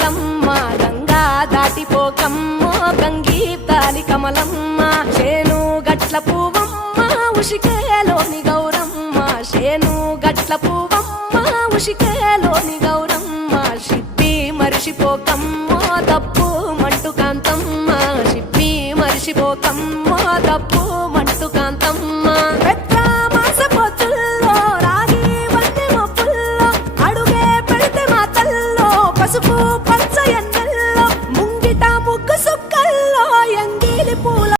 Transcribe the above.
కమలమ్మ గంగా దాటిపోకమ్మ గంగీతాని కమలమ్మ చేను గట్ల పువ్వమ్మ ఉషికేలోని గౌరమ్మ చేను గట్ల పువ్వమ్మ ఉషికేలోని గౌరమ్మ షిప్పి మరిషిపోకమ్మ తప్పు మంటు కాంతమ్మ షిప్పి మరిషిపోకమ్మ తప్పు